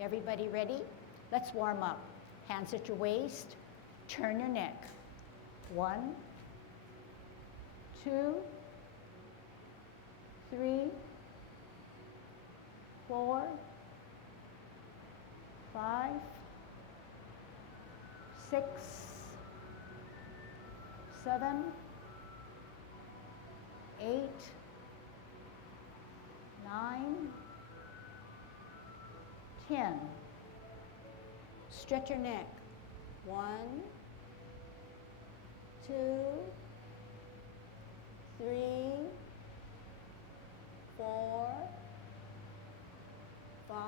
Everybody ready? Let's warm up. Hands at your waist, turn your neck. 1, 2, 3, 4, 5, 6, 7, 8, 9, 10. Stretch your neck. 1, 2, 3, 4, 5,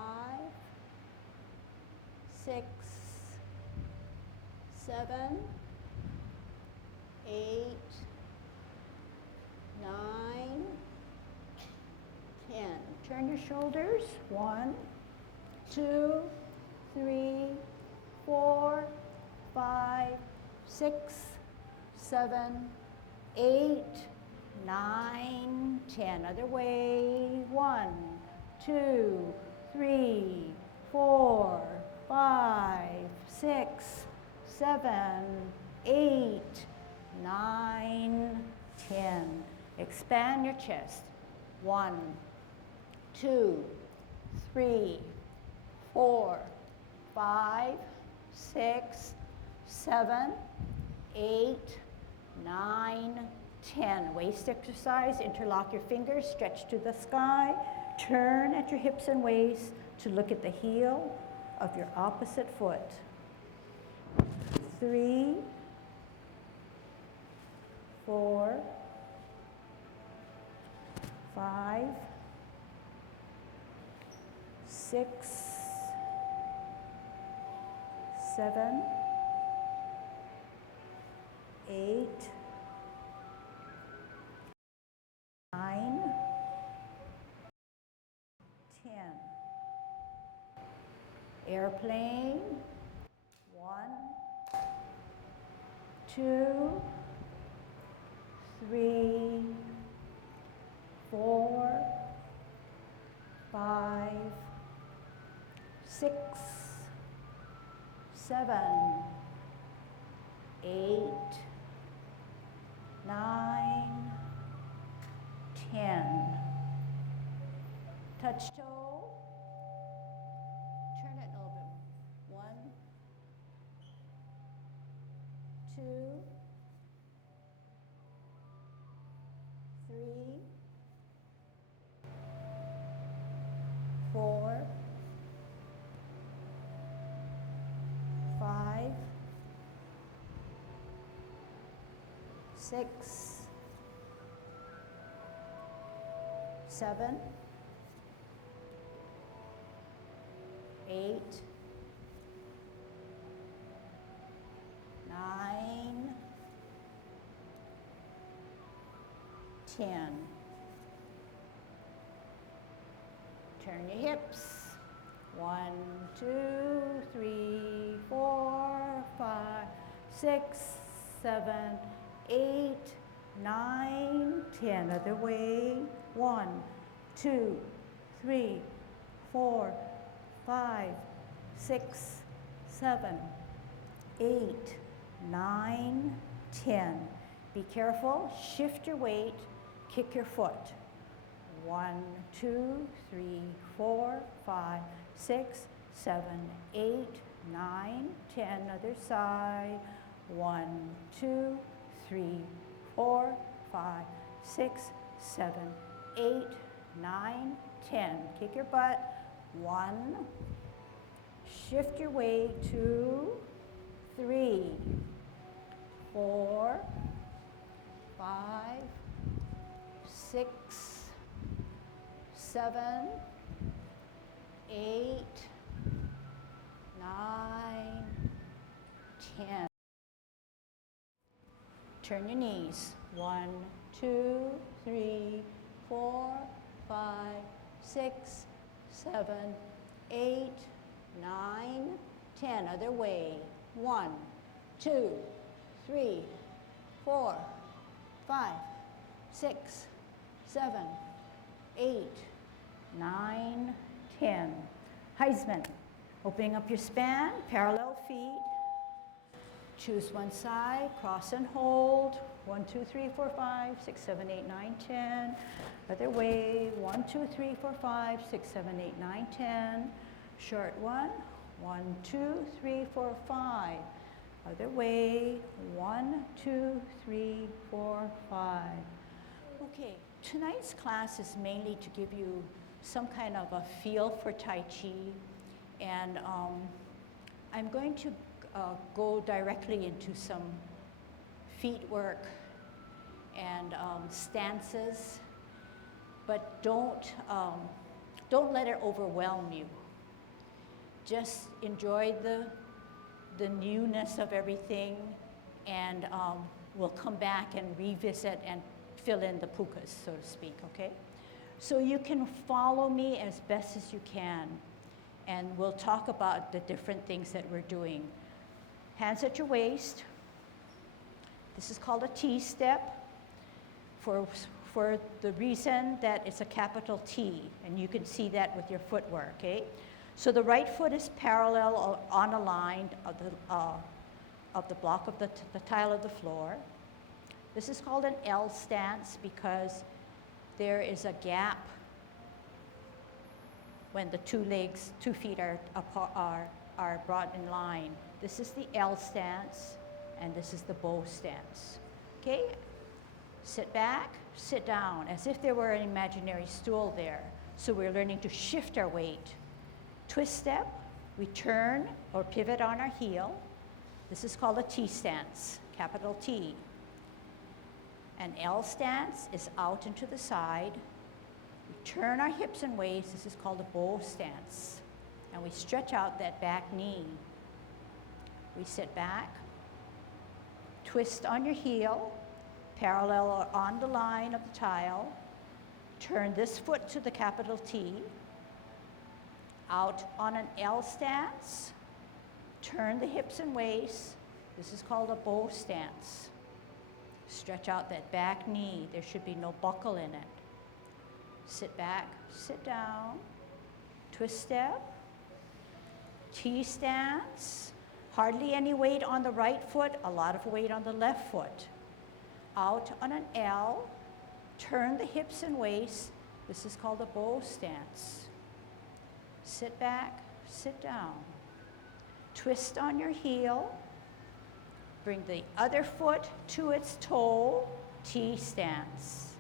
6, 7, 8, 9, 10. Turn your shoulders. 1, 2, 3, 4, 5, 6, 7, 8, 9, 10. Other way. 1, 2, 3, 4, 5, 6, 7, 8, 9, 10. Expand your chest. 1, 2, 3, 4, 5, 6, 7, 8, 9, 10. Waist exercise. Interlock your fingers, stretch to the sky. Turn at your hips and waist to look at the heel of your opposite foot. 3, 4, 5, 6, 7, 8, 9, 10. Airplane. 1, 2, 3, 4, 5, 6, 7, 8, 9, 10. Touch toe. Turn it a little bit. 1, 2, 3, 4, 5, 6, 7, 8, 9, 10. Turn your hips. 1, 2, 3, 4, 5, 6, 7, 8, 9, 10. Other way. 1, 2, 3, 4, 5, 6, 7, 8, 9, 10. Be careful. Shift your weight. Kick your foot. 1, 2, 3, 4, 5, 6, 7, 8, 9, 10. Other side. 1, 2, 3, 4, 5, 6, 7, 8, 9, 10. Kick your butt. 1. Shift your weight. 2, 3, 4, 5, 6, 7, 8, 9, 10. Turn your knees. 1, 2, 3, 4, 5, 6, 7, 8, 9, 10. Other way. 1, 2, 3, 4, 5, 6, 7, 8, 9, 10. Heisman. Opening up your span, parallel feet. Choose one side, cross and hold. 1, 2, 3, 4, 5, 6, 7, 8, 9, 10. Other way, 1, 2, 3, 4, 5, 6, 7, 8, 9, 10. Short one, 1, 2, 3, 4, 5. Other way, 1, 2, 3, 4, 5. Okay, tonight's class is mainly to give you some kind of a feel for Tai Chi, and I'm going to go directly into some feet work and stances, but don't let it overwhelm you. Just enjoy the newness of everything, and we'll come back and revisit and fill in the pukas, so to speak, okay? So you can follow me as best as you can, and we'll talk about the different things that we're doing. Hands at your waist. This is called a T-step for the reason that it's a capital T, and you can see that with your footwork, okay? So the right foot is parallel or on a line of the block of the tile of the floor. This is called an L stance because there is a gap when the two feet are brought in line. This is the L stance, and this is the bow stance. Okay? Sit back, sit down, as if there were an imaginary stool there. So we're learning to shift our weight. Twist step, we turn or pivot on our heel. This is called a T stance, capital T. An L stance is out and to the side. We turn our hips and waist. This is called a bow stance. And we stretch out that back knee. We sit back, twist on your heel, parallel or on the line of the tile. Turn this foot to the capital T. Out on an L stance. Turn the hips and waist. This is called a bow stance. Stretch out that back knee. There should be no buckle in it. Sit back, sit down, twist step, T stance. Hardly any weight on the right foot, a lot of weight on the left foot. Out on an L, turn the hips and waist. This is called a bow stance. Sit back, sit down. Twist on your heel. Bring the other foot to its toe, T stance.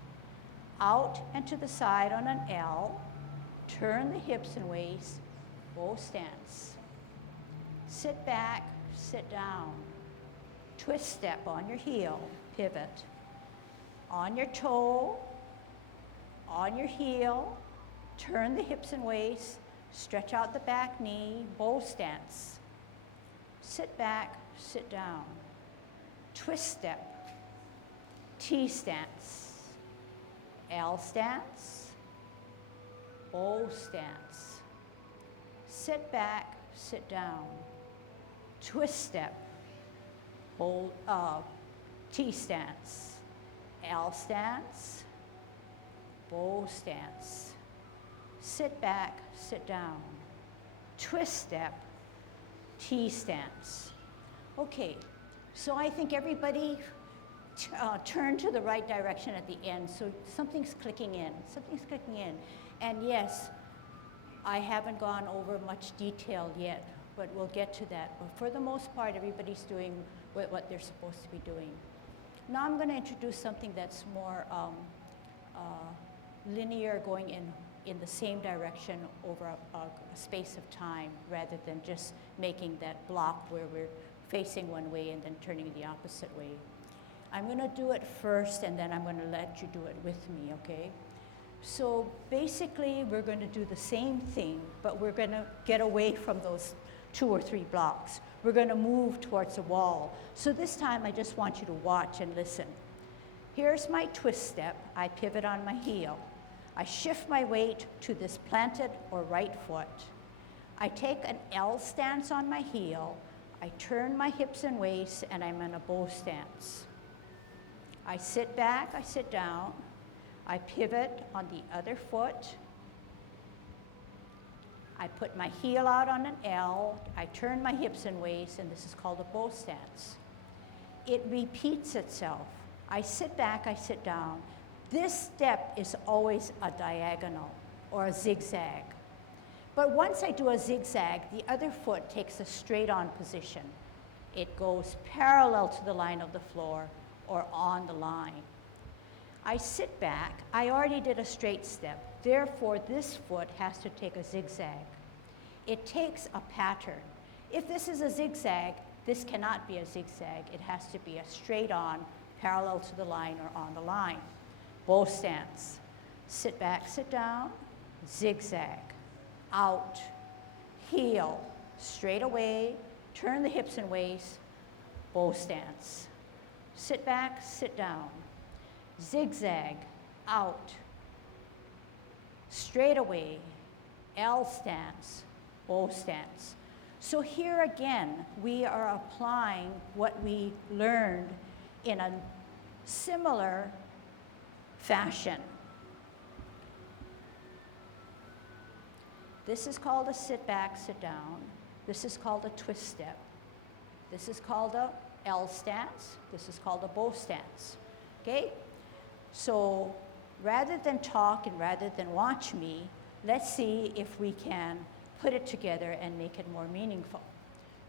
Out and to the side on an L. Turn the hips and waist, bow stance. Sit back, sit down. Twist step on your heel, pivot. On your toe, on your heel, turn the hips and waist, stretch out the back knee, bow stance. Sit back, sit down. Twist step, T stance, L stance, bow stance. Sit back, sit down. Twist step, hold, T stance, L stance, bow stance. Sit back, sit down. Twist step, T stance. Okay. So I think everybody turn to the right direction at the end. So something's clicking in. Something's clicking in. And yes, I haven't gone over much detail yet, but we'll get to that. But for the most part, everybody's doing what they're supposed to be doing. Now I'm going to introduce something that's more linear, going in the same direction over a space of time, rather than just making that block where we're facing one way and then turning the opposite way. I'm going to do it first, and then I'm going to let you do it with me, okay? So basically, we're going to do the same thing, but we're going to get away from those 2 or 3 blocks. We're going to move towards the wall. So this time, I just want you to watch and listen. Here's my twist step. I pivot on my heel. I shift my weight to this planted or right foot. I take an L stance on my heel. I turn my hips and waist, and I'm in a bow stance. I sit back, I sit down. I pivot on the other foot. I put my heel out on an L, I turn my hips and waist, and this is called a bow stance. It repeats itself. I sit back, I sit down. This step is always a diagonal or a zigzag. But once I do a zigzag, the other foot takes a straight on position. It goes parallel to the line of the floor or on the line. I sit back, I already did a straight step, therefore this foot has to take a zigzag. It takes a pattern. If this is a zigzag, this cannot be a zigzag. It has to be a straight on, parallel to the line or on the line. Bow stance. Sit back, sit down, zigzag, out, heel, straight away, turn the hips and waist, bow stance. Sit back, sit down, zigzag, out, straight away, L stance, bow stance. So here again, we are applying what we learned in a similar fashion. This is called a sit back, sit down. This is called a twist step. This is called a L stance. This is called a bow stance. Okay? So rather than talk and rather than watch me, let's see if we can put it together and make it more meaningful.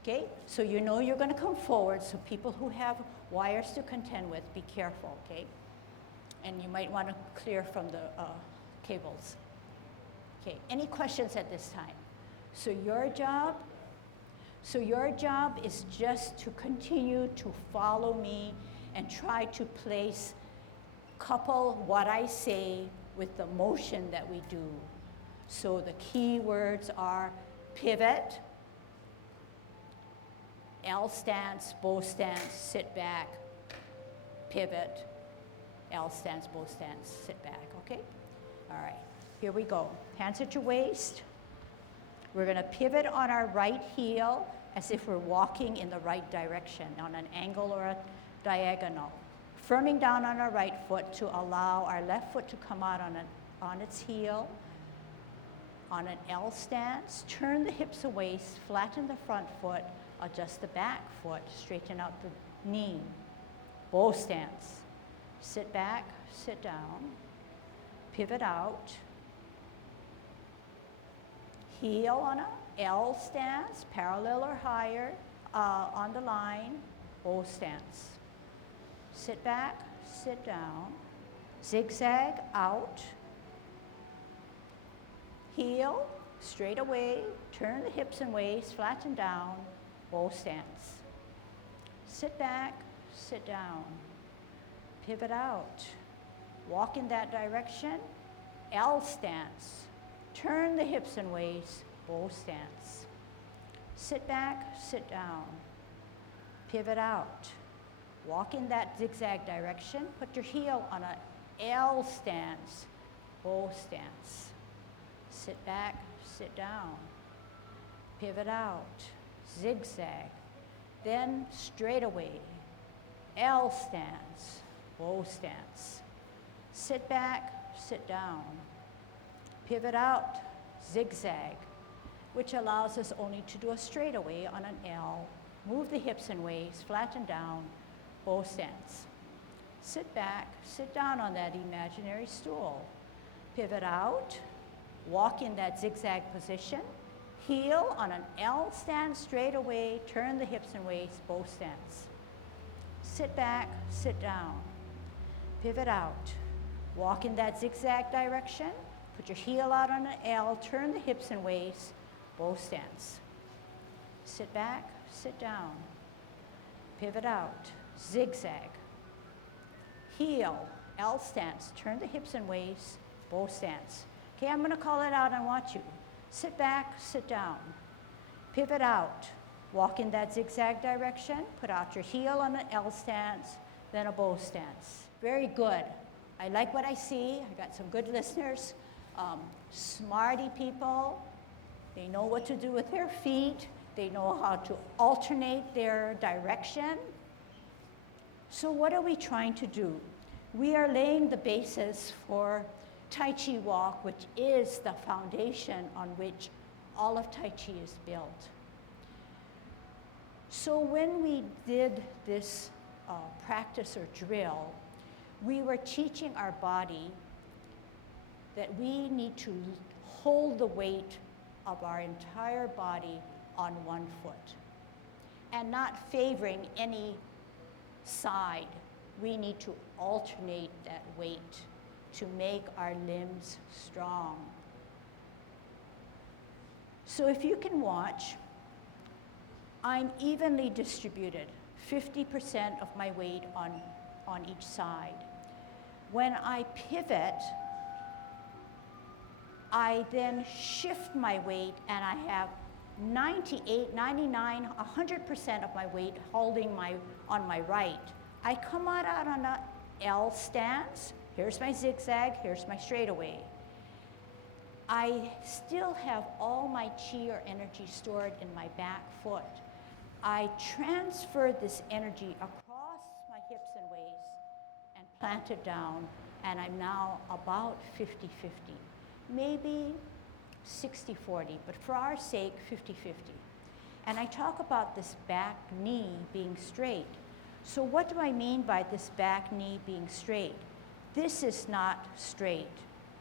Okay? So you know you're going to come forward, so people who have wires to contend with, be careful, okay? And you might want to clear from the cables. Okay, any questions at this time? So your job is just to continue to follow me and try to couple what I say with the motion that we do. So the key words are pivot, L stance, bow stance, sit back, pivot, L stance, bow stance, sit back, okay? All right, here we go. Hands at your waist. We're gonna pivot on our right heel as if we're walking in the right direction on an angle or a diagonal. Firming down on our right foot to allow our left foot to come out on its heel. On an L stance, turn the hips and waist, flatten the front foot, adjust the back foot, straighten out the knee. Bow stance. Sit back, sit down, pivot out. Heel on a L stance, parallel or higher, on the line, bow stance. Sit back, sit down, zigzag out, heel, straight away, turn the hips and waist, flatten down, bow stance. Sit back, sit down, pivot out, walk in that direction, L stance, turn the hips and waist, bow stance. Sit back, sit down, pivot out, walk in that zigzag direction, put your heel on an L stance, bow stance. Sit back, sit down, pivot out, zigzag, then straight away, L stance, bow stance. Sit back, sit down, pivot out, zigzag, which allows us only to do a straightaway on an L, move the hips and waist, flatten down, bow stance. Sit back, sit down on that imaginary stool, pivot out, walk in that zigzag position, heel on an L stance straight away, turn the hips and waist, bow stance. Sit back, sit down, pivot out, walk in that zigzag direction, put your heel out on an L, turn the hips and waist, bow stance. Sit back, sit down, pivot out, zigzag, heel, L stance, turn the hips and waist, bow stance. Okay, I'm gonna call it out and watch you. Sit back, sit down, pivot out, walk in that zigzag direction, put out your heel on an L stance, then a bow stance. Very good. I like what I see. I got some good listeners, smarty people. They know what to do with their feet. They know how to alternate their direction. So what are we trying to do? We are laying the basis for Tai Chi walk, which is the foundation on which all of Tai Chi is built. So when we did this practice or drill, we were teaching our body that we need to hold the weight of our entire body on one foot and not favoring any side. We need to alternate that weight to make our limbs strong. So if you can watch, I'm evenly distributed, 50% of my weight on each side. When I pivot, I then shift my weight and I have 98, 99, 100% of my weight holding on my right. I come out on an L stance. Here's my zigzag, here's my straightaway. I still have all my chi or energy stored in my back foot. I transfer this energy across my hips and waist and plant it down, and I'm now about 50-50. Maybe 60-40, but for our sake, 50-50. And I talk about this back knee being straight. So what do I mean by this back knee being straight? This is not straight.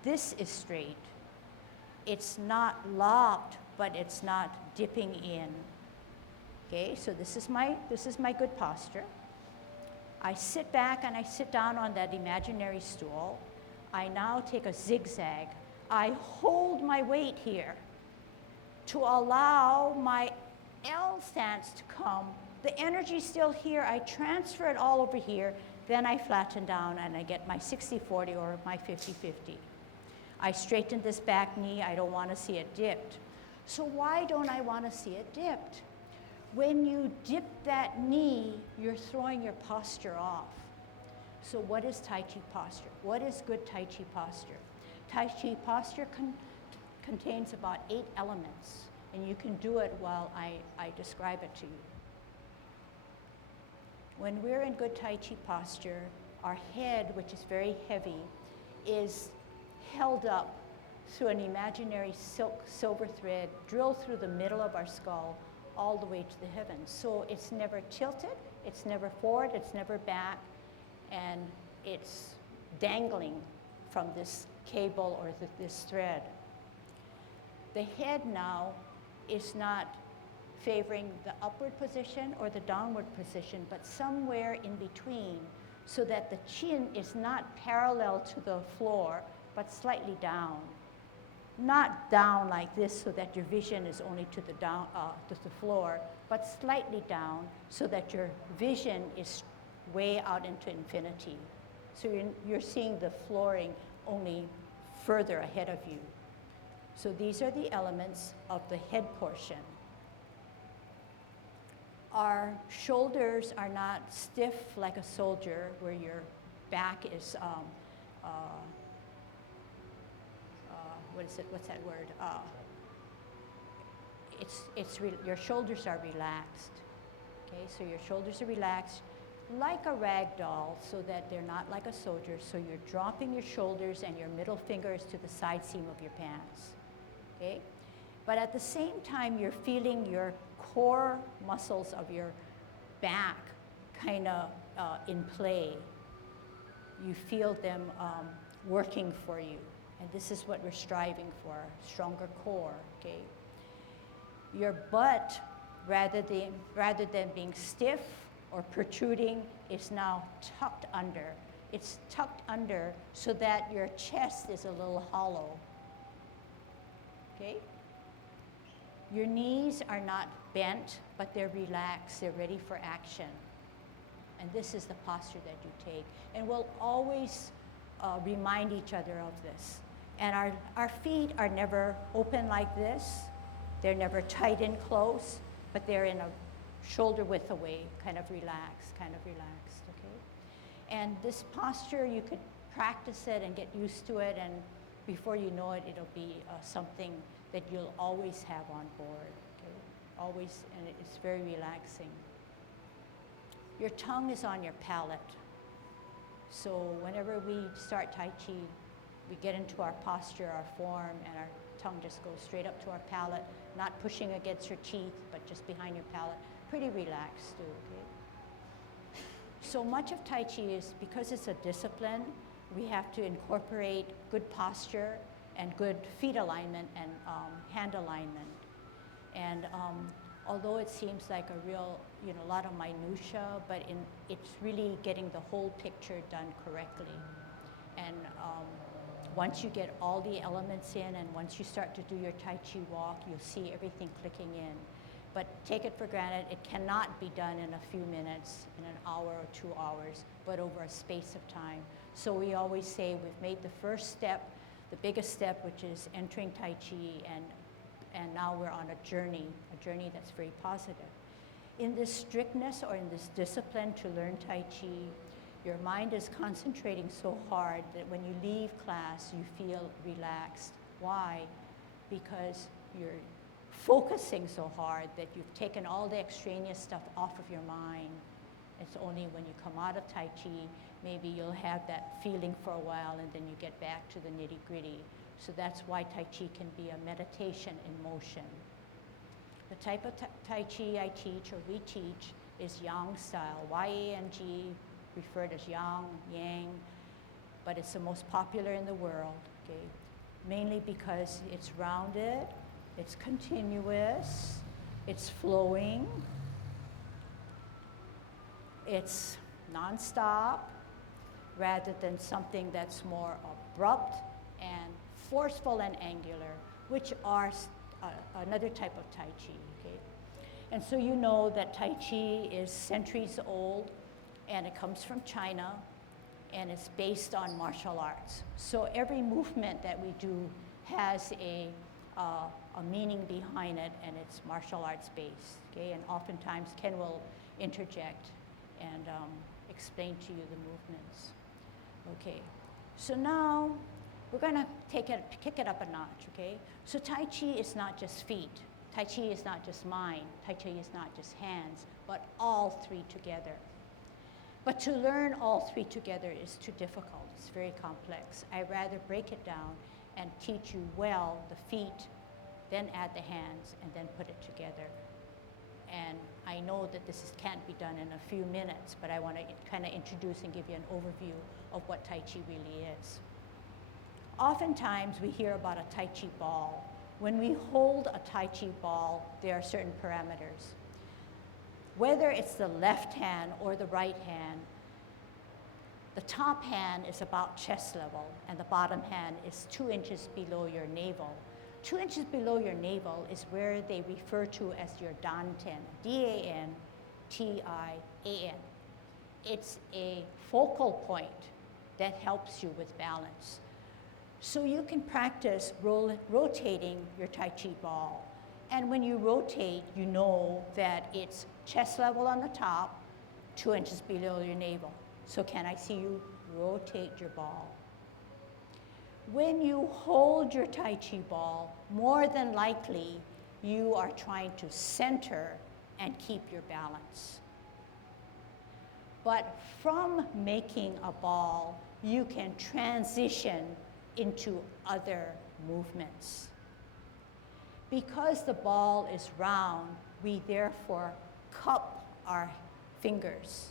This is straight. It's not locked, but it's not dipping in. Okay, so this is my good posture. I sit back and I sit down on that imaginary stool. I now take a zigzag. I hold my weight here to allow my L stance to come. The energy's still here. I transfer it all over here. Then I flatten down and I get my 60-40 or my 50-50. I straighten this back knee. I don't want to see it dipped. So why don't I want to see it dipped? When you dip that knee, you're throwing your posture off. So what is Tai Chi posture? What is good Tai Chi posture? Tai Chi posture contains about 8 elements, and you can do it while I describe it to you. When we're in good Tai Chi posture, our head, which is very heavy, is held up through an imaginary silver thread drilled through the middle of our skull all the way to the heavens. So it's never tilted, it's never forward, it's never back, and it's dangling from this cable or this thread. The head now is not favoring the upward position or the downward position, but somewhere in between, so that the chin is not parallel to the floor, but slightly down. Not down like this so that your vision is only to the floor, but slightly down so that your vision is way out into infinity. So you're seeing the flooring only further ahead of you. So these are the elements of the head portion. Our shoulders are not stiff like a soldier, where your back is, what's that word? Your shoulders are relaxed. Okay, so your shoulders are relaxed like a rag doll, so that they're not like a soldier. So you're dropping your shoulders and your middle fingers to the side seam of your pants. Okay? But at the same time, you're feeling your core muscles of your back kind of in play. You feel them working for you. And this is what we're striving for, stronger core, okay? Your butt, rather than being stiff or protruding, is now tucked under. It's tucked under so that your chest is a little hollow, okay? Your knees are not bent, but they're relaxed, they're ready for action. And this is the posture that you take. And we'll always remind each other of this. And our feet are never open like this. They're never tight and close, but they're in a shoulder width away, kind of relaxed, okay? And this posture, you could practice it and get used to it, and before you know it, it'll be something that you'll always have on board, okay? Always, and it's very relaxing. Your tongue is on your palate. So whenever we start Tai Chi, We get into our posture, our form, and our tongue just goes straight up to our palate, not pushing against your teeth, but just behind your palate. Pretty relaxed too, okay? So much of Tai Chi is, because it's a discipline, we have to incorporate good posture and good feet alignment and hand alignment. And although it seems like a real, a lot of minutia, but it's really getting the whole picture done correctly. And once you get all the elements in, and once you start to do your Tai Chi walk, you'll see everything clicking in. But take it for granted, it cannot be done in a few minutes, in an hour or 2 hours, but over a space of time. So we always say we've made the first step, the biggest step, which is entering Tai Chi, and now we're on a journey that's very positive. In this strictness or in this discipline to learn Tai Chi, your mind is concentrating so hard that when you leave class, you feel relaxed. Why? Because you're focusing so hard that you've taken all the extraneous stuff off of your mind. It's only when you come out of Tai Chi, maybe you'll have that feeling for a while, and then you get back to the nitty-gritty. So that's why Tai Chi can be a meditation in motion. The type of Tai Chi I teach, or we teach, is Yang style. Y-A-N-G, referred as Yang, Yang, but it's the most popular in the world, okay? Mainly because it's rounded, it's continuous, it's flowing, it's nonstop, rather than something that's more abrupt and forceful and angular, which are another type of Tai Chi, okay? And so you know that Tai Chi is centuries old, and it comes from China, and it's based on martial arts. So every movement that we do has a meaning behind it, and it's martial arts based, okay? And oftentimes Ken will interject and explain to you the movements. Okay, so now we're gonna kick it up a notch, okay? So Tai Chi is not just feet. Tai Chi is not just mind. Tai Chi is not just hands, but all three together. But to learn all three together is too difficult. It's very complex. I'd rather break it down and teach you well the feet, then add the hands, and then put it together. And I know that this can't be done in a few minutes, but I want to kind of introduce and give you an overview of what Tai Chi really is. Oftentimes we hear about a Tai Chi ball. When we hold a Tai Chi ball, there are certain parameters. Whether it's the left hand or the right hand, the top hand is about chest level, and the bottom hand is 2 inches below your navel. 2 inches below your navel is where they refer to as your dantian, D-A-N-T-I-A-N. It's a focal point that helps you with balance. So you can practice rotating your Tai Chi ball. And when you rotate, you know that it's chest level on the top, 2 inches below your navel. So can I see you rotate your ball? When you hold your Tai Chi ball, more than likely, you are trying to center and keep your balance. But from making a ball, you can transition into other movements. Because the ball is round, we therefore cup our fingers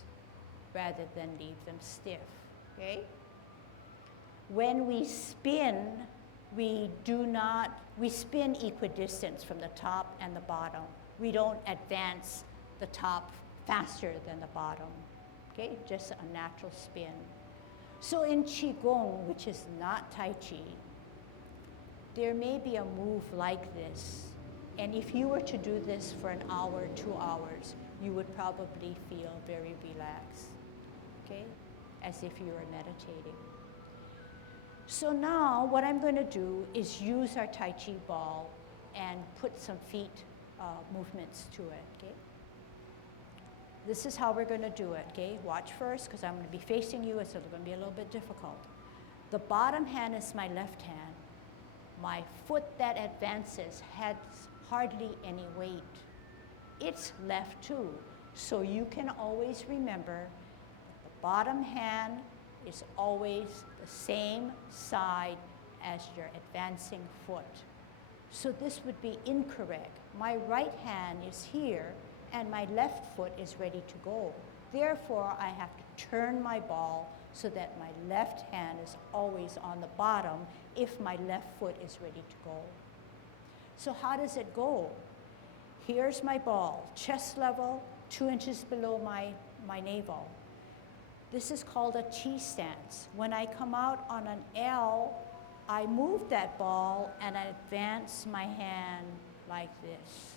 rather than leave them stiff, okay? When we spin, we spin equidistant from the top and the bottom. We don't advance the top faster than the bottom, okay? Just a natural spin. So in Qigong, which is not Tai Chi, there may be a move like this. And if you were to do this for an hour, 2 hours, you would probably feel very relaxed, okay? As if you were meditating. So now what I'm going to do is use our Tai Chi ball and put some feet movements to it, okay? This is how we're going to do it, okay? Watch first, because I'm going to be facing you, so it's going to be a little bit difficult. The bottom hand is my left hand. My foot that advances has hardly any weight. It's left too. So you can always remember that the bottom hand is always the same side as your advancing foot. So this would be incorrect. My right hand is here and my left foot is ready to go. Therefore, I have to turn my ball so that my left hand is always on the bottom if my left foot is ready to go. So how does it go? Here's my ball, chest level, 2 inches below my navel. This is called a T stance. When I come out on an L, I move that ball and I advance my hand like this.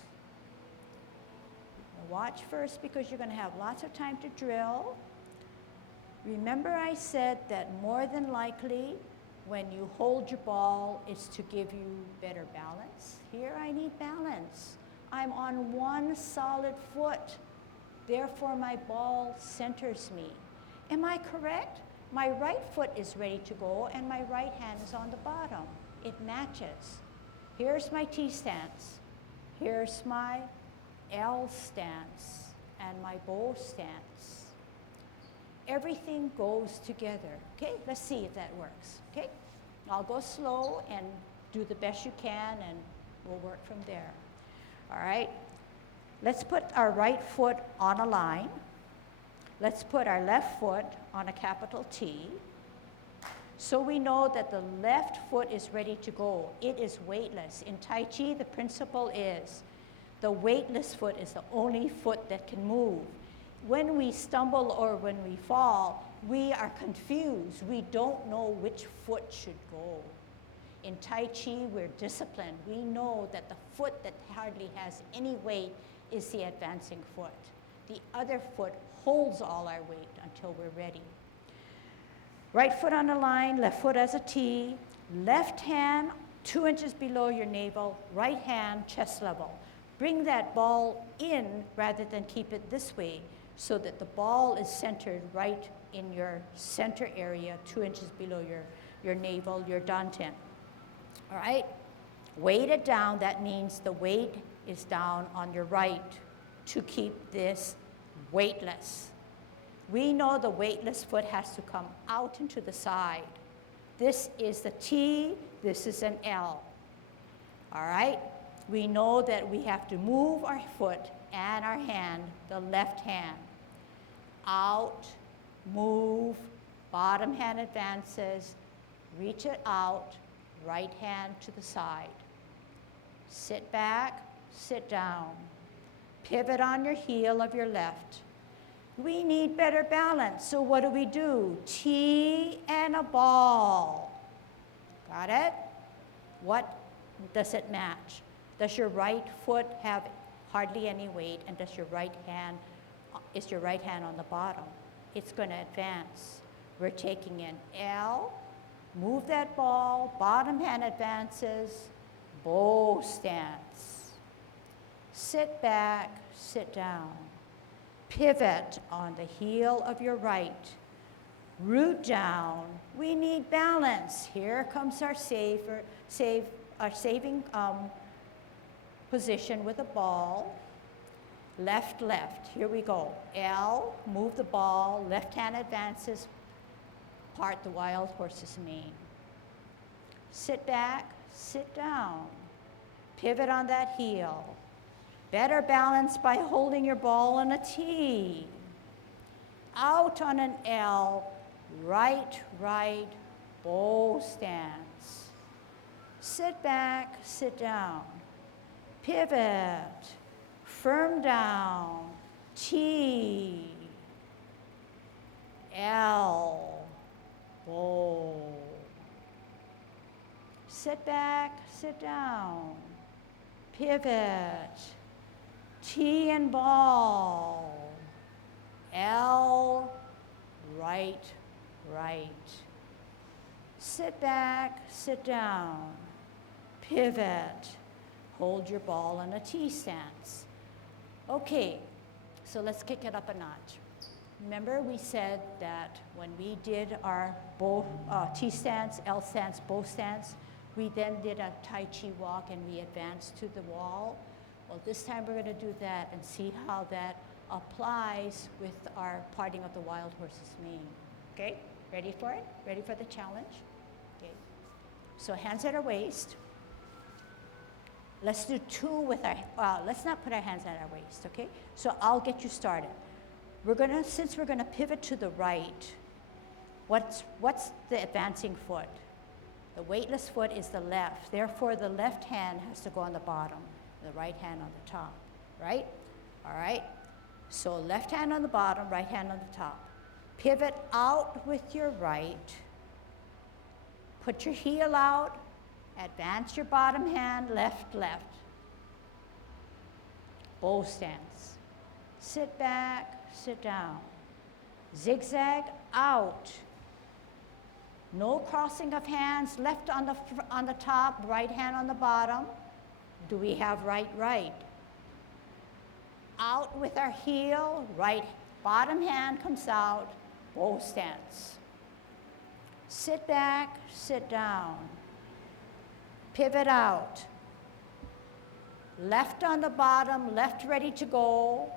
Now watch first because you're going to have lots of time to drill. Remember I said that more than likely when you hold your ball it's to give you better balance. Here I need balance. I'm on one solid foot. Therefore my ball centers me. Am I correct? My right foot is ready to go and my right hand is on the bottom. It matches. Here's my T stance. Here's my L stance and my bow stance. Everything goes together. Okay, let's see if that works. Okay, I'll go slow and do the best you can and we'll work from there. All right, let's put our right foot on a line. Let's put our left foot on a capital T. So we know that the left foot is ready to go. It is weightless. In Tai Chi, the principle is the weightless foot is the only foot that can move. When we stumble or when we fall, we are confused. We don't know which foot should go. In Tai Chi, we're disciplined. We know that the foot that hardly has any weight is the advancing foot. The other foot holds all our weight until we're ready. Right foot on the line, left foot as a T, left hand 2 inches below your navel, right hand chest level. Bring that ball in rather than keep it this way so that the ball is centered right in your center area, 2 inches below your navel, your dantian. All right? Weight it down. That means the weight is down on your right to keep this weightless. We know the weightless foot has to come out into the side. This is the T, this is an L. All right? We know that we have to move our foot and our hand, the left hand. Out, move, bottom hand advances, reach it out, right hand to the side. Sit back, sit down. Pivot on your heel of your left. We need better balance, so what do? T and a ball. Got it? What does it match? Does your right foot have hardly any weight, and is your right hand on the bottom? It's going to advance. We're taking an L, move that ball, bottom hand advances, bow stance. Sit back, sit down. Pivot on the heel of your right. Root down. We need balance. Here comes our saving position with a ball. Left, left. Here we go. L, move the ball. Left hand advances. Part the wild horse's mane. Sit back, sit down. Pivot on that heel. Better balance by holding your ball on a T. Out on an L, right, right, bow stance. Sit back, sit down. Pivot, firm down, T, L, bow. Sit back, sit down. Pivot. T and ball, L, right, right. Sit back, sit down, pivot, hold your ball in a T stance. Okay, so let's kick it up a notch. Remember we said that when we did our bow, T stance, L stance, bow stance, we then did a Tai Chi walk and we advanced to the wall. Well, this time we're going to do that and see how that applies with our parting of the wild horse's mane. Okay? Ready for it? Ready for the challenge? Okay. So hands at our waist. Let's do 2 with our, let's not put our hands at our waist, okay? So I'll get you started. Since we're gonna pivot to the right, what's the advancing foot? The weightless foot is the left. Therefore, the left hand has to go on the bottom, the right hand on the top, right? All right? So left hand on the bottom, right hand on the top. Pivot out with your right. Put your heel out. Advance your bottom hand, left, left. Bow stance. Sit back, sit down. Zigzag out. No crossing of hands, left on the top, right hand on the bottom. Do we have right, right? Out with our heel, right bottom hand comes out, bow stance. Sit back, sit down. Pivot out. Left on the bottom, left ready to go,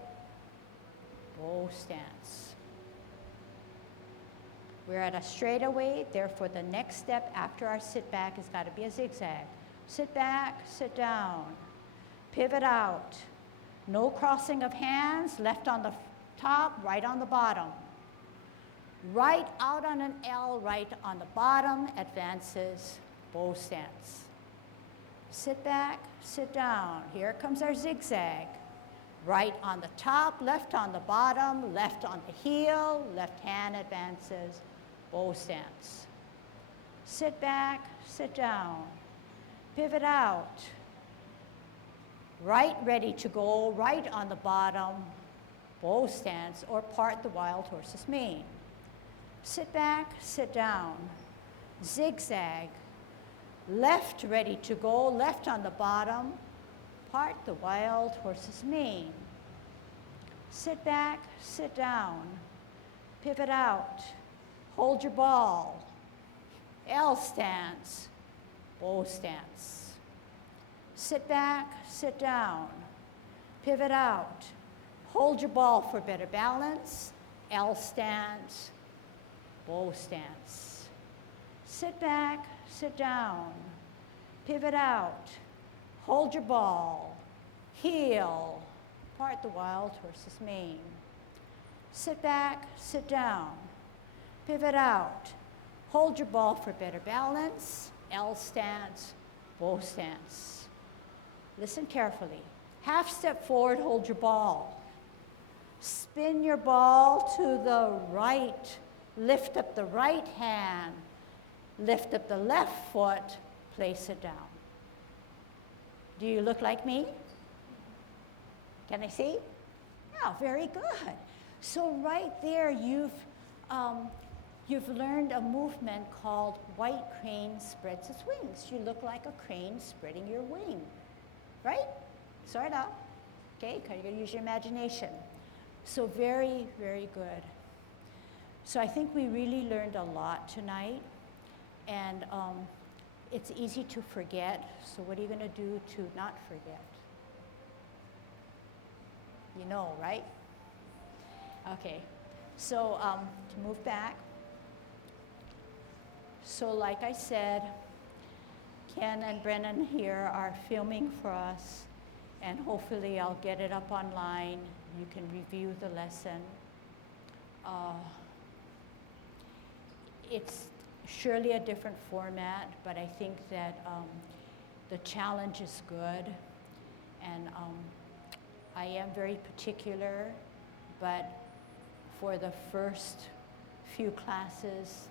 bow stance. We're at a straightaway, therefore the next step after our sit back has got to be a zigzag. Sit back, sit down. Pivot out. No crossing of hands, left on the top, right on the bottom. Right out on an L, right on the bottom, advances, bow stance. Sit back, sit down. Here comes our zigzag. Right on the top, left on the bottom, left on the heel, left hand advances, bow stance. Sit back, sit down. Pivot out. Right ready to go, right on the bottom, bow stance, or part the wild horse's mane. Sit back, sit down. Zigzag. Left ready to go, left on the bottom, part the wild horse's mane. Sit back, sit down. Pivot out. Hold your ball. L stance, bow stance. Sit back, sit down. Pivot out. Hold your ball for better balance. L stance, bow stance. Sit back, sit down. Pivot out. Hold your ball. Heel. Part the wild horse's mane. Sit back, sit down. Pivot out. Hold your ball for better balance. L stance, bow stance. Listen carefully. Half step forward, hold your ball. Spin your ball to the right. Lift up the right hand. Lift up the left foot. Place it down. Do you look like me? Can I see? Yeah, very good. So right there, you've learned a movement called white crane spreads its wings. You look like a crane spreading your wing, right? Sort of. Okay, because you're going to use your imagination. So very, very good. So I think we really learned a lot tonight, and it's easy to forget. So what are you going to do to not forget? You know, right? Okay, so to move back. So like I said, Ken and Brennan here are filming for us, and hopefully I'll get it up online. You can review the lesson. It's surely a different format, but I think that the challenge is good, and I am very particular, but for the first few classes,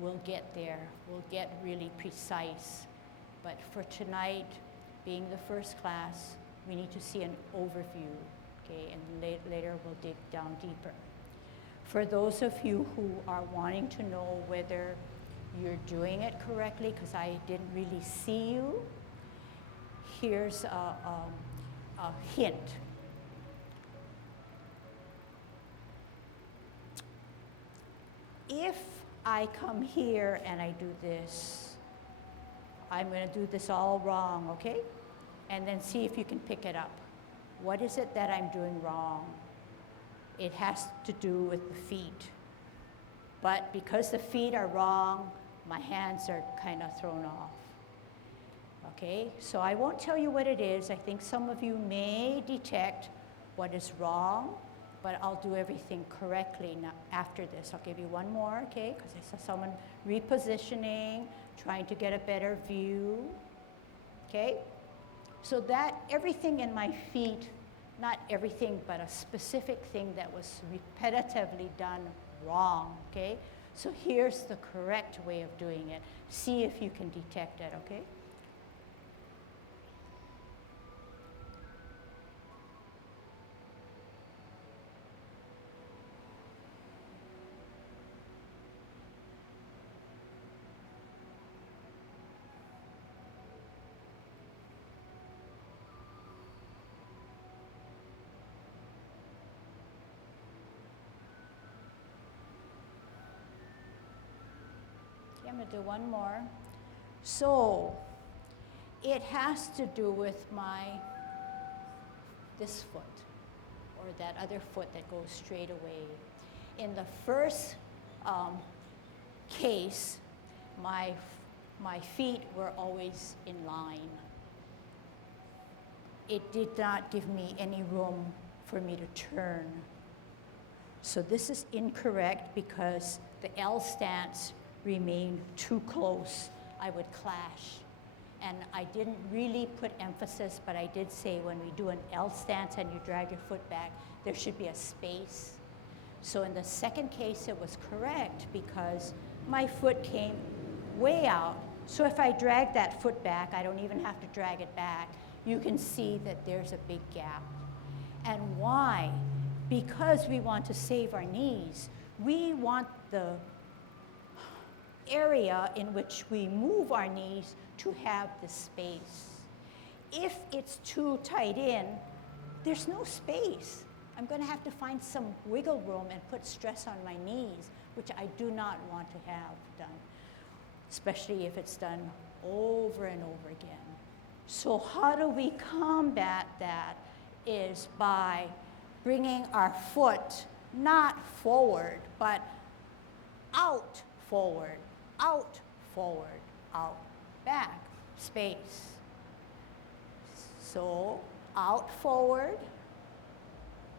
we'll get there. We'll get really precise. But for tonight, being the first class, we need to see an overview, okay? And later we'll dig down deeper. For those of you who are wanting to know whether you're doing it correctly, because I didn't really see you, here's a hint. If I come here and I do this, I'm going to do this all wrong, okay? And then see if you can pick it up. What is it that I'm doing wrong? It has to do with the feet. But because the feet are wrong, my hands are kind of thrown off. Okay, so I won't tell you what it is. I think some of you may detect what is wrong, but I'll do everything correctly now after this. I'll give you one more, okay, because I saw someone repositioning, trying to get a better view, okay? So that everything in my feet, not everything, but a specific thing that was repetitively done wrong, okay? So here's the correct way of doing it. See if you can detect it, okay? I'm going to do one more. So it has to do with this foot or that other foot that goes straight away. In the first case, my feet were always in line. It did not give me any room for me to turn. So this is incorrect because the L stance remained too close. I would clash. And I didn't really put emphasis, but I did say when we do an L stance and you drag your foot back, there should be a space. So in the second case, it was correct because my foot came way out. So if I drag that foot back, I don't even have to drag it back. You can see that there's a big gap. And why? Because we want to save our knees. We want the area in which we move our knees to have the space. If it's too tight in, there's no space. I'm going to have to find some wiggle room and put stress on my knees, which I do not want to have done, especially if it's done over and over again. So how do we combat that is by bringing our foot not forward, but out forward, out forward, out, back, space. So out forward,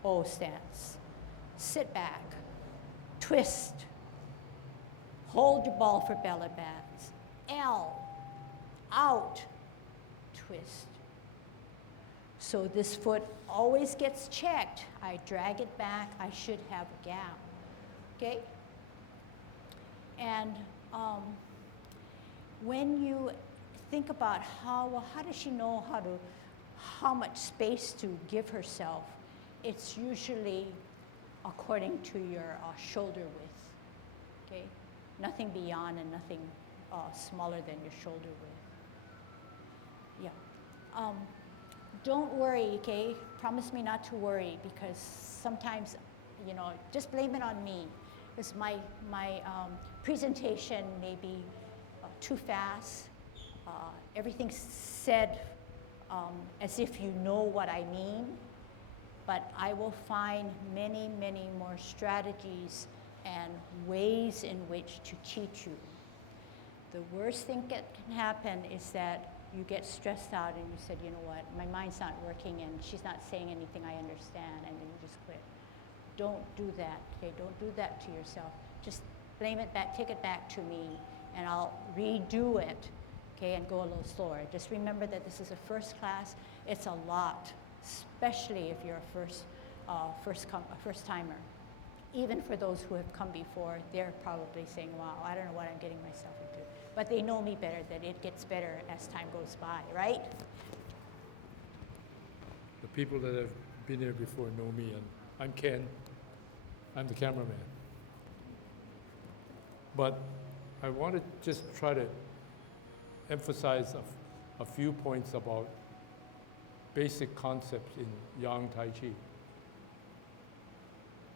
O stance. Sit back, twist, hold your ball for belly bands. L, out, twist. So this foot always gets checked. I drag it back, I should have a gap, okay? And when you think about how does she know how much space to give herself, it's usually according to your shoulder width, okay? Nothing beyond and nothing smaller than your shoulder width. Yeah. Don't worry, okay? Promise me not to worry because sometimes, just blame it on me. Because my presentation may be too fast. Everything's said as if you know what I mean, but I will find many, many more strategies and ways in which to teach you. The worst thing that can happen is that you get stressed out and you said, you know what, my mind's not working and she's not saying anything I understand, and then you just quit. Don't do that, okay? Don't do that to yourself. Just blame it back, take it back to me, and I'll redo it, okay, and go a little slower. Just remember that this is a first class. It's a lot, especially if you're a first timer. Even for those who have come before, they're probably saying, wow, I don't know what I'm getting myself into. But they know me better, that it gets better as time goes by, right? The people that have been here before know me, and I'm Ken. I'm the cameraman. But I want to just try to emphasize a few points about basic concepts in Yang Tai Chi.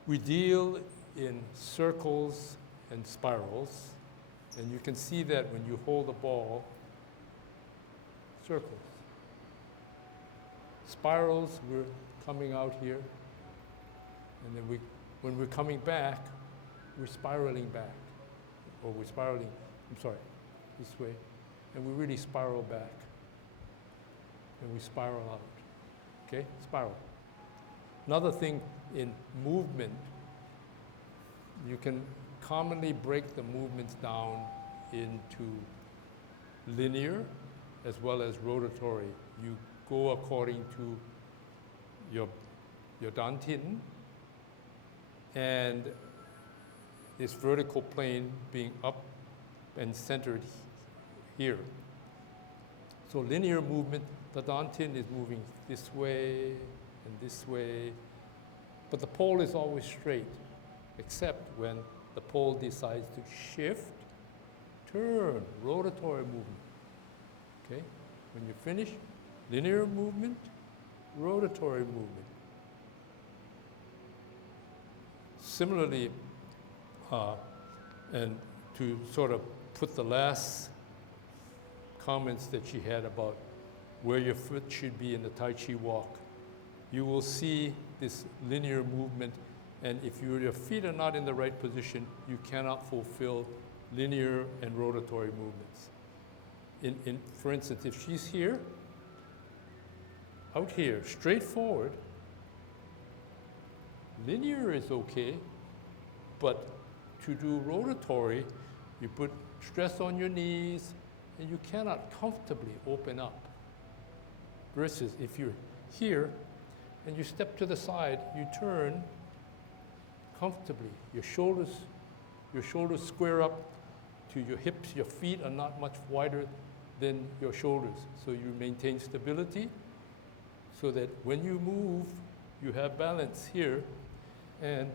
We deal in circles and spirals, and you can see that when you hold a ball, circles. Spirals, we're coming out here, and then when we're coming back, we're spiraling back, or we're spiraling, I'm sorry, this way, and we really spiral back, and we spiral out, okay? Spiral. Another thing in movement, you can commonly break the movements down into linear as well as rotatory. You go according to your dantian, and this vertical plane being up and centered here. So linear movement, the dantian is moving this way and this way, but the pole is always straight, except when the pole decides to shift, turn, rotatory movement. Okay? When you finish, linear movement, rotatory movement. Similarly, and to sort of put the last comments that she had about where your foot should be in the Tai Chi walk, you will see this linear movement, and if your feet are not in the right position, you cannot fulfill linear and rotatory movements. For instance, if she's here, out here, straight forward, linear is okay, but to do rotatory, you put stress on your knees, and you cannot comfortably open up. Versus if you're here, and you step to the side, you turn comfortably. Your shoulders square up to your hips. Your feet are not much wider than your shoulders. So you maintain stability so that when you move, you have balance here. And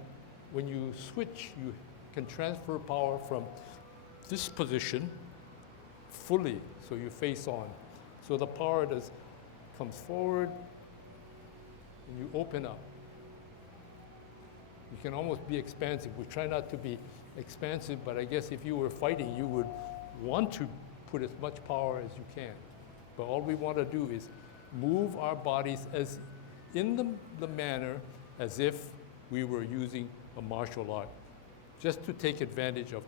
when you switch, you can transfer power from this position fully, so you face on. So the power comes forward, and you open up. You can almost be expansive. We try not to be expansive, but I guess if you were fighting, you would want to put as much power as you can. But all we want to do is move our bodies as in the manner as if we were using a martial art, just to take advantage of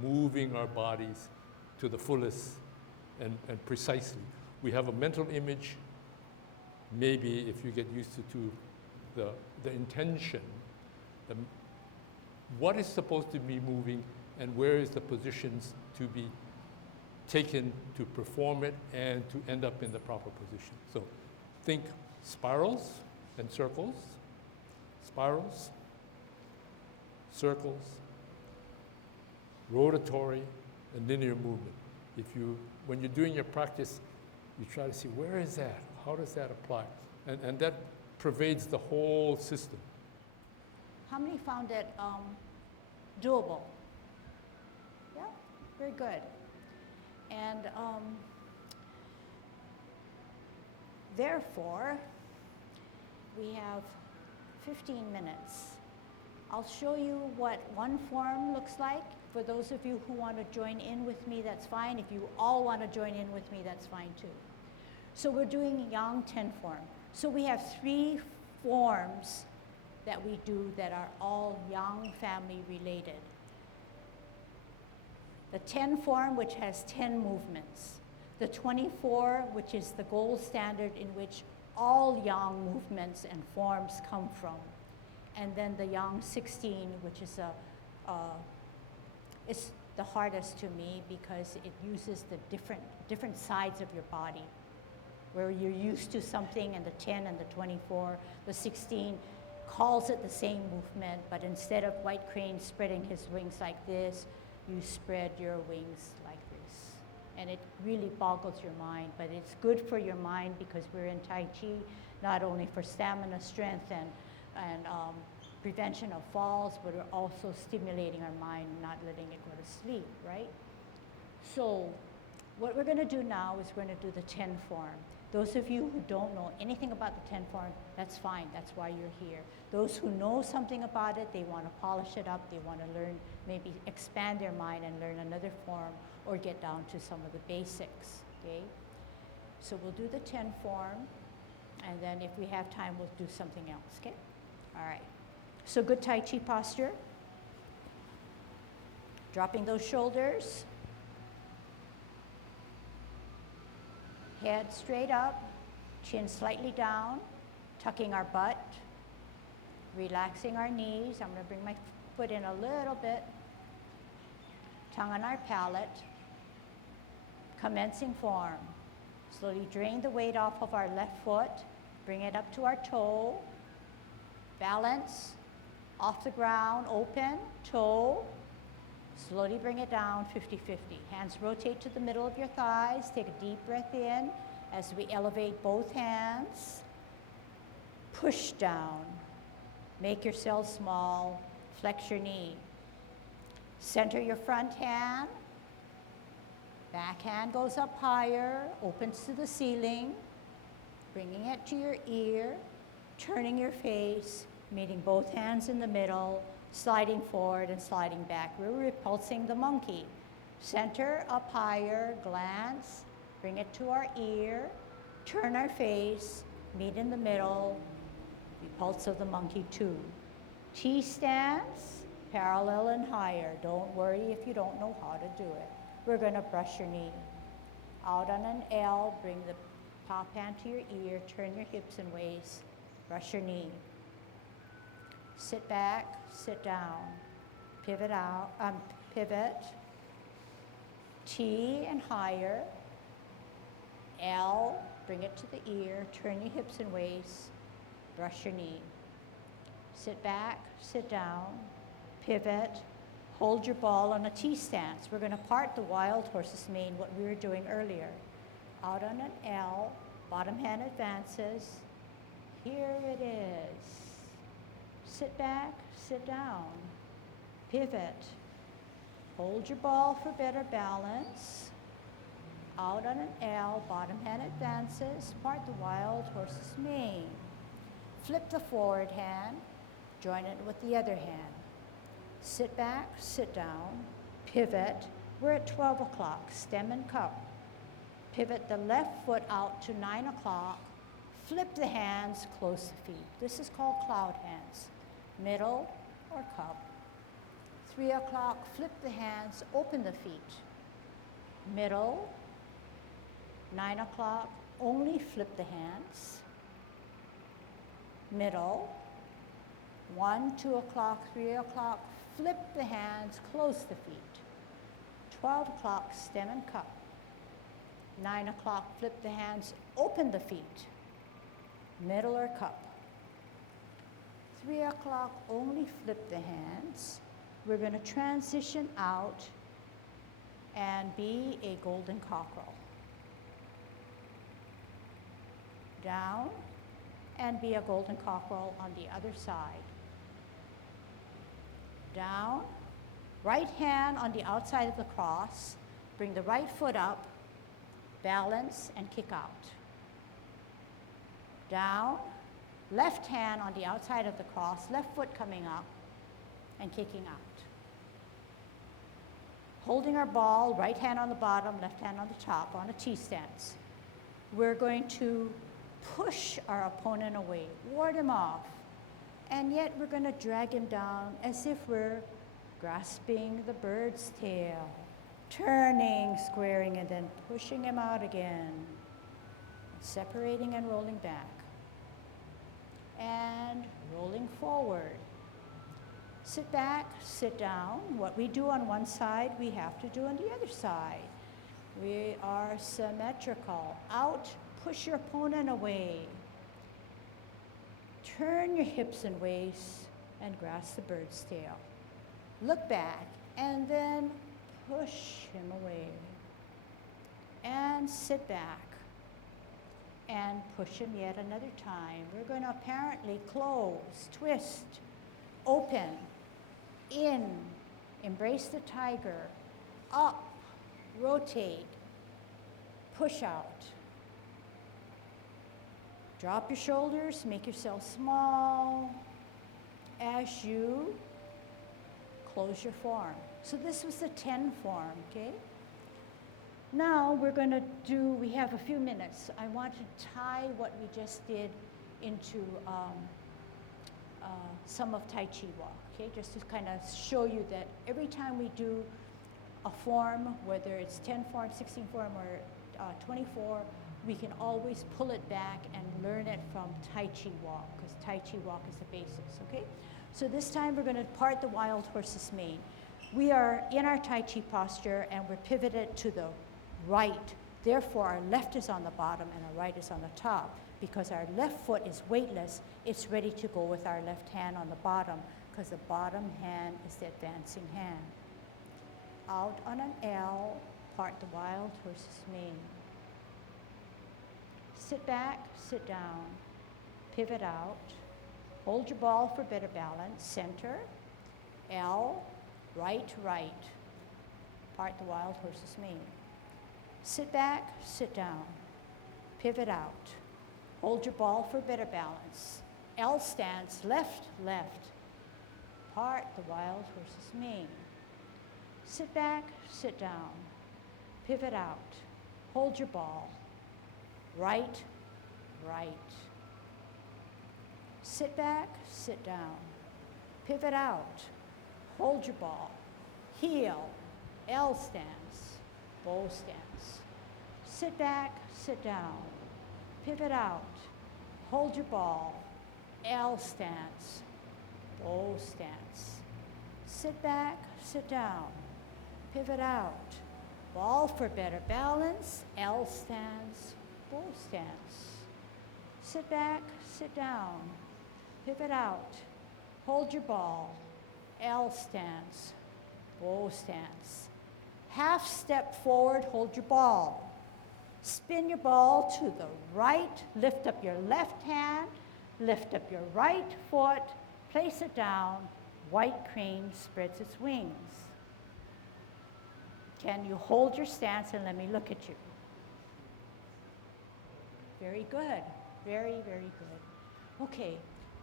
moving our bodies to the fullest and precisely. We have a mental image, maybe if you get used to the intention, what is supposed to be moving and where is the positions to be taken to perform it and to end up in the proper position. So think spirals and circles, spirals, circles, rotatory, and linear movement. When you're doing your practice, you try to see where is that? How does that apply? And that pervades the whole system. How many found it doable? Yeah, very good. And therefore, we have 15 minutes. I'll show you what one form looks like. For those of you who want to join in with me, that's fine. If you all want to join in with me, that's fine too. So we're doing Yang 10 form. So we have 3 forms that we do that are all Yang family related. The 10 form, which has 10 movements. The 24, which is the gold standard in which all Yang movements and forms come from. And then the Yang 16, which is it's the hardest to me because it uses the different sides of your body. Where you're used to something, and the 10 and the 24, the 16 calls it the same movement, but instead of White Crane spreading his wings like this, you spread your wings like this. And it really boggles your mind, but it's good for your mind because we're in Tai Chi, not only for stamina, strength, and prevention of falls, but we're also stimulating our mind, not letting it go to sleep, right? So what we're going to do now is we're going to do the 10 form. Those of you who don't know anything about the 10 form, that's fine. That's why you're here. Those who know something about it, they want to polish it up. They want to learn, maybe expand their mind and learn another form or get down to some of the basics, okay? So we'll do the 10 form, and then if we have time, we'll do something else, okay? All right. So good Tai Chi posture. Dropping those shoulders. Head straight up, chin slightly down, tucking our butt, relaxing our knees. I'm going to bring my foot in a little bit. Tongue on our palate. Commencing form. Slowly drain the weight off of our left foot. Bring it up to our toe. Balance. Off the ground, open, toe. Slowly bring it down, 50-50. Hands rotate to the middle of your thighs. Take a deep breath in as we elevate both hands. Push down. Make yourself small. Flex your knee. Center your front hand. Back hand goes up higher, opens to the ceiling. Bringing it to your ear. Turning your face. Meeting both hands in the middle. Sliding forward and sliding back. We're repulsing the monkey. Center up higher, glance, bring it to our ear, turn our face, meet in the middle, repulse of the monkey 2. T stance, parallel and higher. Don't worry if you don't know how to do it. We're gonna brush your knee. Out on an L, bring the top hand to your ear, turn your hips and waist, brush your knee. Sit back, sit down, pivot out, pivot, T and higher, L, bring it to the ear, turn your hips and waist, brush your knee. Sit back, sit down, pivot, hold your ball on a T stance. We're gonna part the wild horse's mane, what we were doing earlier. Out on an L, bottom hand advances, here it is. Sit back, sit down, pivot, hold your ball for better balance, out on an L, bottom hand advances, part the wild horse's mane. Flip the forward hand, join it with the other hand. Sit back, sit down, pivot, we're at 12 o'clock, stem and cup. Pivot the left foot out to 9 o'clock, flip the hands, close the feet. This is called cloud hands. Middle or cup. 3 o'clock, flip the hands, open the feet. Middle. 9 o'clock, only flip the hands. Middle. 1, 2 o'clock, 3 o'clock, flip the hands, close the feet. 12 o'clock, stem and cup. 9 o'clock, flip the hands, open the feet. Middle or cup. 3 o'clock, only flip the hands. We're going to transition out and be a golden cockerel. Down and be a golden cockerel on the other side. Down, right hand on the outside of the cross, bring the right foot up, balance and kick out. Down, left hand on the outside of the cross, left foot coming up and kicking out. Holding our ball, right hand on the bottom, left hand on the top on a T stance. We're going to push our opponent away, ward him off, and yet we're going to drag him down as if we're grasping the bird's tail, turning, squaring, and then pushing him out again, separating and rolling back. And rolling forward. Sit back, sit down. What we do on one side, we have to do on the other side. We are symmetrical. Out, push your opponent away. Turn your hips and waist and grasp the bird's tail. Look back and then push him away. And sit back. And push him yet another time. We're going to apparently close, twist, open, in, embrace the tiger, up, rotate, push out. Drop your shoulders, make yourself small as you close your form. So this was the 10 form, okay? Now we're going to we have a few minutes. I want to tie what we just did into some of Tai Chi walk, okay? Just to kind of show you that every time we do a form, whether it's 10 form, 16 form, or 24, we can always pull it back and learn it from Tai Chi walk, because Tai Chi walk is the basics, okay? So this time we're going to part the wild horse's mane. We are in our Tai Chi posture and we're pivoted to the right. Therefore, our left is on the bottom and our right is on the top. Because our left foot is weightless, it's ready to go with our left hand on the bottom, because the bottom hand is the advancing hand. Out on an L, part the wild horse's mane. Sit back, sit down, pivot out, hold your ball for better balance, center, L, right, right, part the wild horse's mane. Sit back, sit down, pivot out, hold your ball for better balance, L stance, left, left, part the wild horse's mane. Sit back, sit down, pivot out, hold your ball, right, right. Sit back, sit down, pivot out, hold your ball, heel, L stance, bow stance. Sit back, sit down, pivot out, hold your ball, L stance, bow stance. Sit back, sit down, pivot out, ball for better balance, L stance, bow stance. Sit back, sit down, pivot out, hold your ball, L stance, bow stance. Half step forward, hold your ball. Spin your ball to the right, lift up your left hand, lift up your right foot, place it down, white crane spreads its wings. Can you hold your stance and let me look at you? Very good, very, very good. Okay,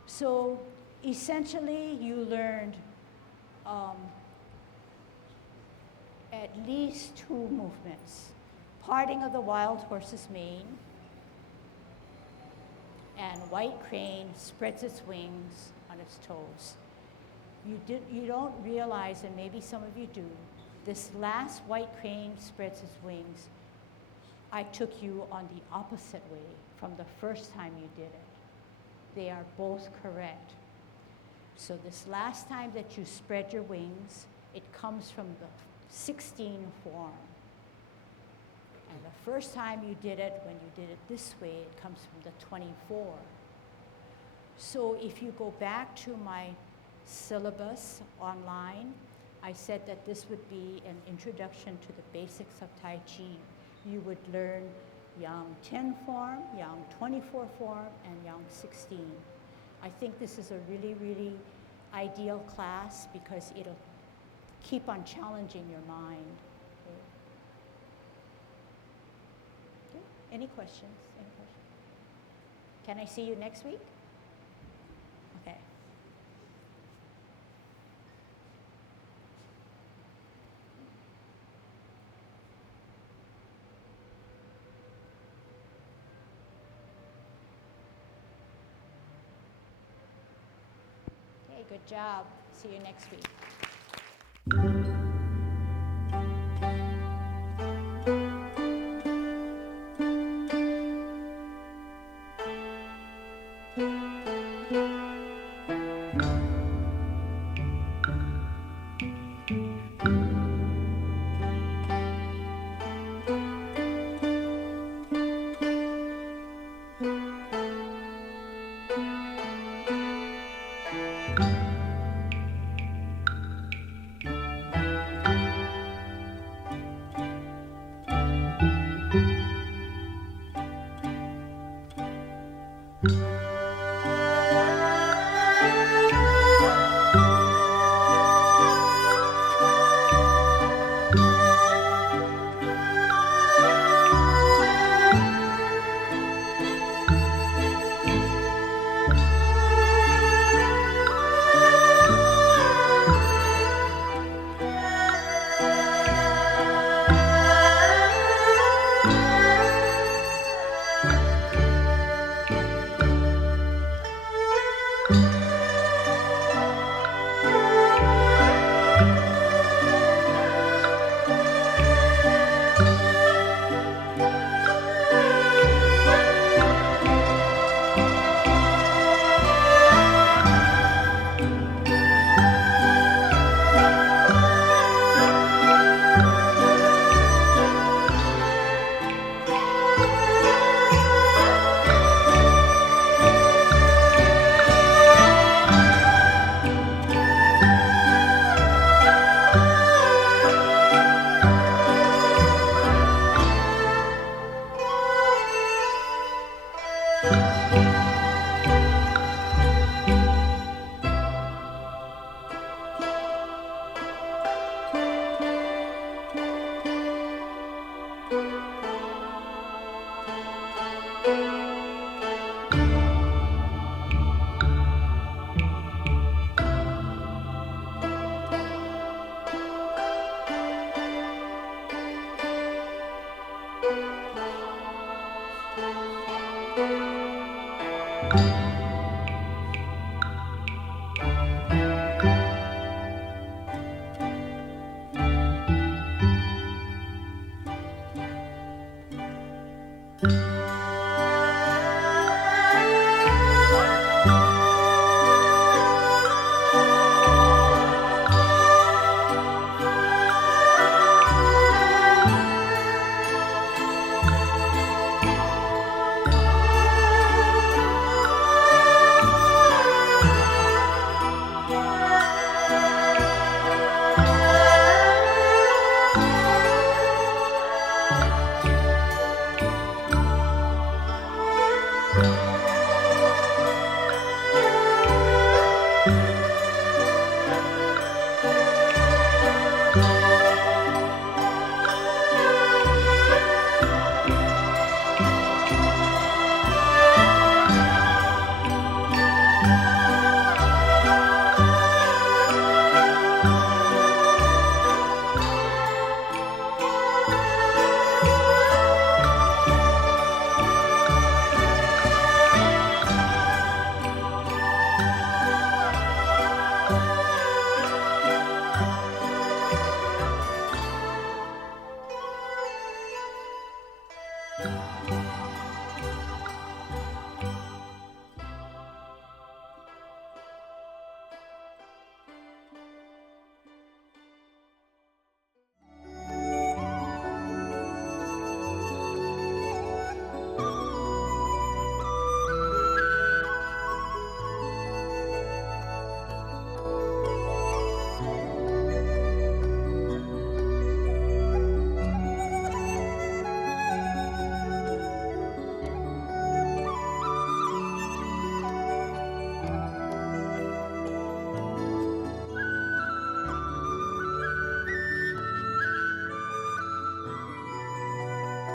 so essentially you learned at least 2 movements. Parting of the wild horse's mane, and white crane spreads its wings on its toes. You don't realize, and maybe some of you do, this last white crane spreads its wings, I took you on the opposite way from the first time you did it. They are both correct. So this last time that you spread your wings, it comes from the 16 form. And the first time you did it, when you did it this way, it comes from the 24. So if you go back to my syllabus online, I said that this would be an introduction to the basics of Tai Chi. You would learn Yang 10 form, Yang 24 form, and Yang 16. I think this is a really, really ideal class because it'll keep on challenging your mind. Okay. Any questions? Any questions? Can I see you next week? Okay. Okay, good job. See you next week.